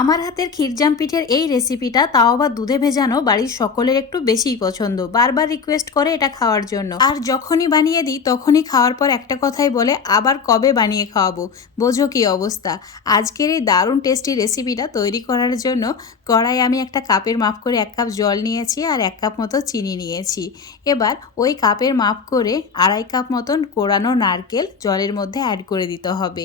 আমার হাতের ক্ষীরজাম পিঠের এই রেসিপিটা তাও আবার দুধে ভেজানো বাড়ির সকলের একটু বেশিই পছন্দ। বারবার রিকোয়েস্ট করে এটা খাওয়ার জন্য। আর যখনই বানিয়ে দিই, তখনই খাওয়ার পর একটা কথাই বলে, আবার কবে বানিয়ে খাওয়াবো? বোঝো কি অবস্থা? আজকের এই দারুণ টেস্টি রেসিপিটা তৈরি করার জন্য কড়াই আমি একটা কাপের মাপ করে এক কাপ জল নিয়েছি আর এক কাপ মতো চিনি নিয়েছি। এবার ওই কাপের মাপ করে আড়াই কাপ মতন কোরানো নারকেল জলের মধ্যে অ্যাড করে দিতে হবে।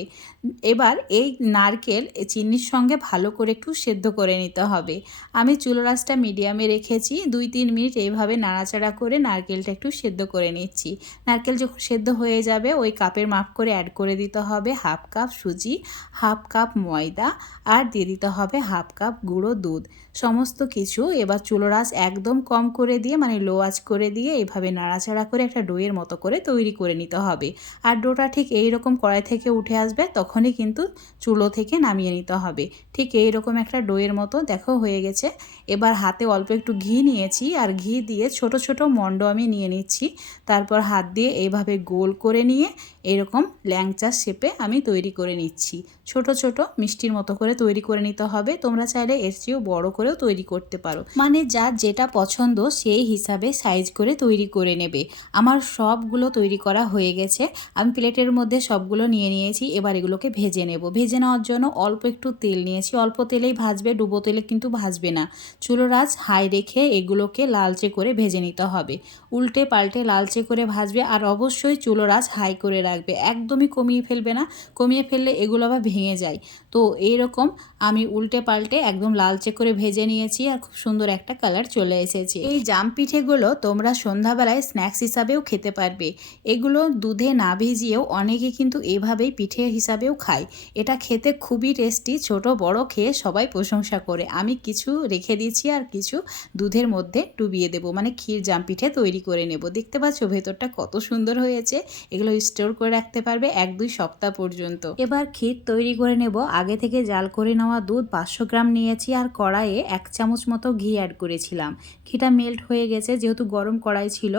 এবার এই নারকেল চিনির সঙ্গে ভালো করে একটু সেদ্ধ করে নিতে হবে। আমি চুলো রাসটা মিডিয়ামে রেখেছি, দুই তিন মিনিট এইভাবে নাড়াচাড়া করে নারকেলটা একটু সেদ্ধ করে নিচ্ছি। নারকেল যখন সেদ্ধ হয়ে যাবে, ওই কাপের মাপ করে অ্যাড করে দিতে হবে হাফ কাপ সুজি, হাফ কাপ ময়দা আর দিয়ে দিতে হবে হাফ কাপ গুঁড়ো দুধ। সমস্ত কিছু এবার চুলো রাস একদম কম করে দিয়ে মানে লো আঁচ করে দিয়ে এইভাবে নাড়াচাড়া করে একটা ডোয়ের মতো করে তৈরি করে নিতে হবে। আর ডোটা ঠিক এই রকম কড়াই থেকে উঠে আসবে, তখনই কিন্তু চুলো থেকে নামিয়ে নিতে হবে। ঠিক এই রকম একটা ডোয়ের মতো, দেখো, হয়ে গেছে। এবার হাতে অল্প একটু ঘি নিয়েছি, আর ঘি দিয়ে ছোট ছোট মণ্ড আমি নিয়ে নিচ্ছি। তারপর হাত দিয়ে এইভাবে গোল করে নিয়ে এরকম ল্যাংচা শেপে আমি তৈরি করে নিচ্ছি। ছোট ছোট মিষ্টির মতো করে তৈরি করে নিতে হবে। তোমরা চাইলে এর চেয়েও বড় করেও তৈরি করতে পারো। মানে যার যেটা পছন্দ সেই হিসাবে সাইজ করে তৈরি করে নেবে। আমার সবগুলো তৈরি করা হয়ে গেছে। আমি প্লেটের মধ্যে সবগুলো নিয়ে নিয়েছি। এবার এগুলোকে ভেজে নেব। ভেজে নেওয়ার জন্য অল্প একটু তেল নিয়েছি। অল্প তেলেই ভাজবে, ডুবো তেলে কিন্তু ভাজবে না। চুলো রাজ হাই রেখে এগুলোকে লালচে করে ভেজে নিতে হবে। উল্টে পাল্টে লালচে করে ভাজবে। আর অবশ্যই চুলো রাজ হাই করে রাখবে। একদমই কমিয়ে ফেলবে না। কমিয়ে ফেললে এগুলো আবার ভেঙে যায়। তো এইরকম আমি উল্টে পাল্টে একদম লালচে করে ভেজে নিয়েছি আর খুব সুন্দর একটা কালার চলে এসেছে। এই জাম পিঠেগুলো তোমরা সন্ধ্যাবেলায় স্ন্যাক্স হিসাবেও খেতে পারবে। এগুলো দুধে না ভিজিয়েও অনেকে কিন্তু এভাবেই পিঠে হিসাবেও খায়। এটা খেতে খুবই টেস্টি ছোট, বড় খেয়ে সবাই প্রশংসা করে। আমি কিছু রেখে দিয়েছি আর কিছু দুধের মধ্যে ডুবিয়ে দেবো। মানে ক্ষীর জাম পিঠে তৈরি করে নেব। দেখতে পাচ্ছ ভেতরটা কত সুন্দর হয়েছে। এগুলো স্টোর করে রাখতে পারবে এক দুই সপ্তাহ পর্যন্ত। এবার ক্ষীর তৈরি করে নেব। আগে থেকে জাল করে নেওয়া দুধ পাঁচশো গ্রাম নিয়েছি আর কড়াইয়ে এক চামচ মতো ঘি অ্যাড করেছিলাম। ঘিটা মেল্ট হয়ে গেছে, যেহেতু গরম কড়াই ছিল।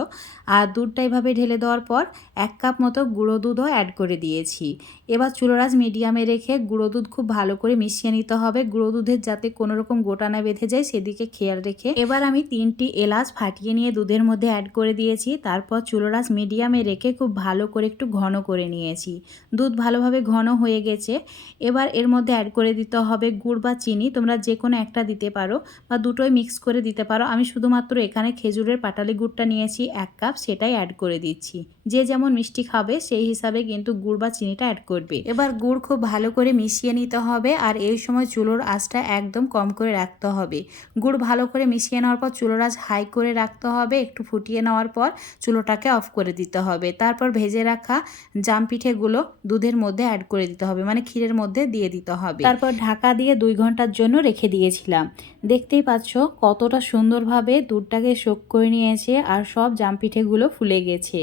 আর দুধটা এভাবে ঢেলে দেওয়ার পর এক কাপ মতো গুঁড়ো দুধও অ্যাড করে দিয়েছি। এবার চুলোরাজ মিডিয়ামে রেখে গুঁড়ো দুধ খুব ভালো করে মিশিয়ে নিতে হবে। গুঁড়ো দুধের যাতে কোনো রকম গোটা না বেঁধে যায়, সেদিকে খেয়াল রেখে এবার আমি তিনটি এলাচ ফাটিয়ে নিয়ে দুধের মধ্যে অ্যাড করে দিয়েছি। তারপর চুলোরাজ মিডিয়ামে রেখে খুব ভালো করে একটু ঘন করে নিয়েছি। দুধ ভালোভাবে ঘন হয়ে গেছে। এবার এর মধ্যে অ্যাড করে দিতে হবে গুড় বা চিনি। তোমরা যে কোনো একটা দিতে পারো বা দুটোই মিক্স করে দিতে পারো। আমি শুধুমাত্র এখানে খেজুরের পাটালি গুড়টা নিয়েছি, এক কাপ সেটাই অ্যাড করে দিচ্ছি। যে যেমন মিষ্টি খাবে সেই হিসাবে কিন্তু গুড় বা চিনিটা অ্যাড করবে। এবার গুড় খুব ভালো করে মিশিয়ে নিতে হবে আর এই সময় চুলোর আঁচটা একদম কম করে রাখতে হবে। গুড় ভালো করে মিশিয়ে নেওয়ার পর চুলোর আঁচ হাই করে রাখতে হবে একটু ফুটিয়ে নেওয়ার পর চুলোটাকে অফ করে দিতে হবে। তারপর ভেজে রাখা জাম পিঠেগুলো দুধের মধ্যে অ্যাড করে দিতে হবে মানে ক্ষীরের মধ্যে দিয়ে দিতে হবে। তারপর ঢাকা দিয়ে দুই ঘণ্টার জন্য রেখে দিয়েছিলাম। দেখতেই পাচ্ছ কতটা সুন্দরভাবে দুধটাকে শোক করে নিয়েছে আর সব জাম পিঠেগুলো ফুলে গেছে।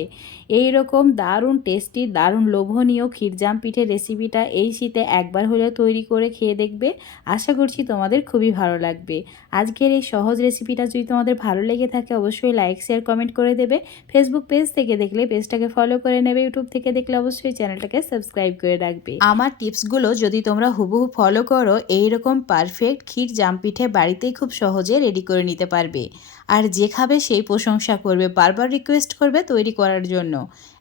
এই রকম দারুণ টেস্টি দারুণ লোভনীয় ক্ষীরজাম পিঠে রেসিপিটা এই শীতে একবার হলেও তৈরি করে খেয়ে দেখবে। আশা করছি তোমাদের খুবই ভালো লাগবে। আজকের এই সহজ রেসিপিটা যদি তোমাদের ভালো লেগে থাকে, অবশ্যই লাইক শেয়ার কমেন্ট করে দেবে। ফেসবুক পেজ থেকে দেখলে পেজটাকে ফলো করে নেবে। ইউটিউব থেকে দেখলে অবশ্যই চ্যানেলটাকে সাবস্ক্রাইব করে রাখবে। আমার টিপসগুলো যদি তোমরা হুবহু ফলো করো এই রকম পারফেক্ট ক্ষীর জাম পিঠে বাড়িতেই খুব সহজে রেডি করে নিতে পারবে। আর যে খাবে সেই প্রশংসা করবে, বারবার রিকোয়েস্ট করবে তৈরি করার জন্য।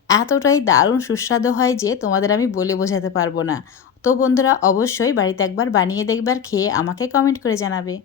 এতটাই দারুণ সুস্বাদু হয় যে তোমাদের আমি বলে বোঝাতে পারব না। তো বন্ধুরা, অবশ্যই বাড়িতে একবার বানিয়ে দেখবার খেয়ে আমাকে কমেন্ট করে জানাবে।